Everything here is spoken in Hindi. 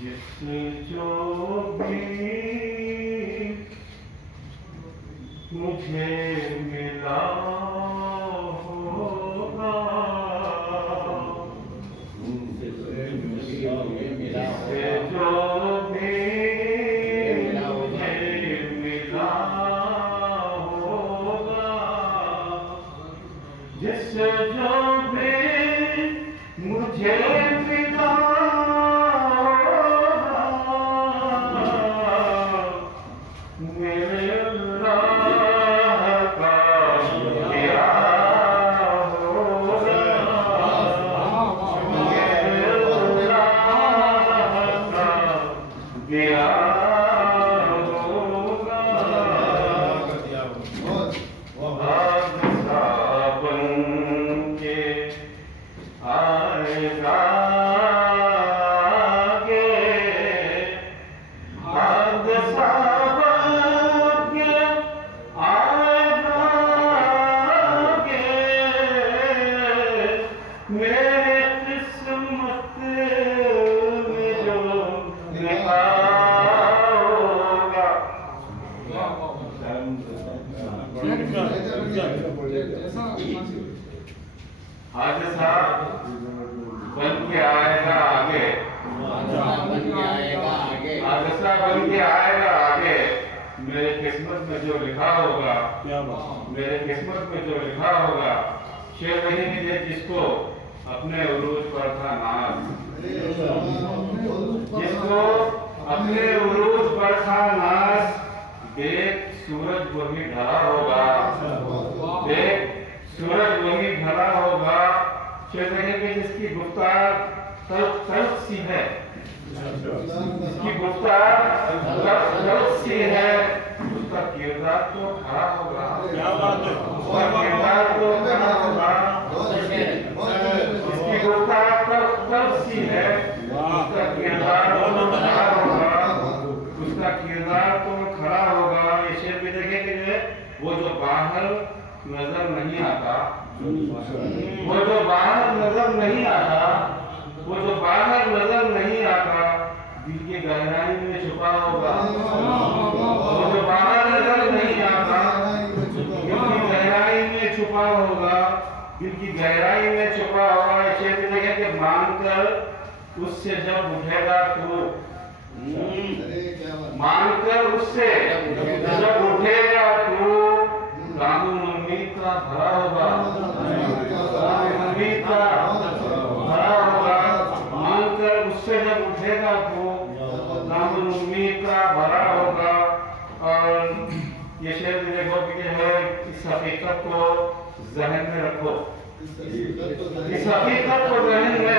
जो भी मुझे मिला होगा, जिससे जो भी मुझे मिला होगा, जिससे जो भी मुझे मिला मेरे अल्लाह का दिया होगा, मेरे अल्लाह का दिया होगा। हादसा बन के आएगा आगे, हादसा मेरे किस्मत में जो लिखा होगा। हादसा बन के आएगा आगे, हादसा बन के आएगा आगे, मेरे किस्मत में जो लिखा होगा, मेरे किस्मत में जो लिखा होगा। शेर वही मिले जिसको अपने उरूज पर था नाज, जिसको अपने उरूज पर था नाज, देख सूरज वही ढला होगा, देख सूरज वही ढला होगा। शेर वही कि जिसकी गुफ्तार तल्ख सी है, जिसकी गुफ्तार तल्ख सी है, उसका किरदार तो खरा होगा, उसका किरदार तो खरा होगा। जिसकी गुफ्तार तल्ख सी है, उसका किरदार तो खरा होगा, उसका किरदार तो खरा होगा। ये शेर भी देखे कि वो जो बाहर नजर नहीं आता, वो जो बाहर नजर नहीं आता, वो जो बाहर नजर नहीं आता, दिल की गहराई में छुपा होगा। वो जो बाहर नजर नहीं आता, दिल की गहराई में छुपा होगा, दिल की गहराई में छुपा होगा। शेर देखे कि मानकर उससे जब उठेगा तो, मानकर उससे जब उठेगा तो दामन उम्मीद का भरा होगा, उम्मीद का भरा होगा। मानकर उससे जब उठेगा तो दामन उम्मीद का भरा होगा। और ये शेर भी देखो कि है, इस हकीकत को जहन में रखो, इस हकीकत को जहन में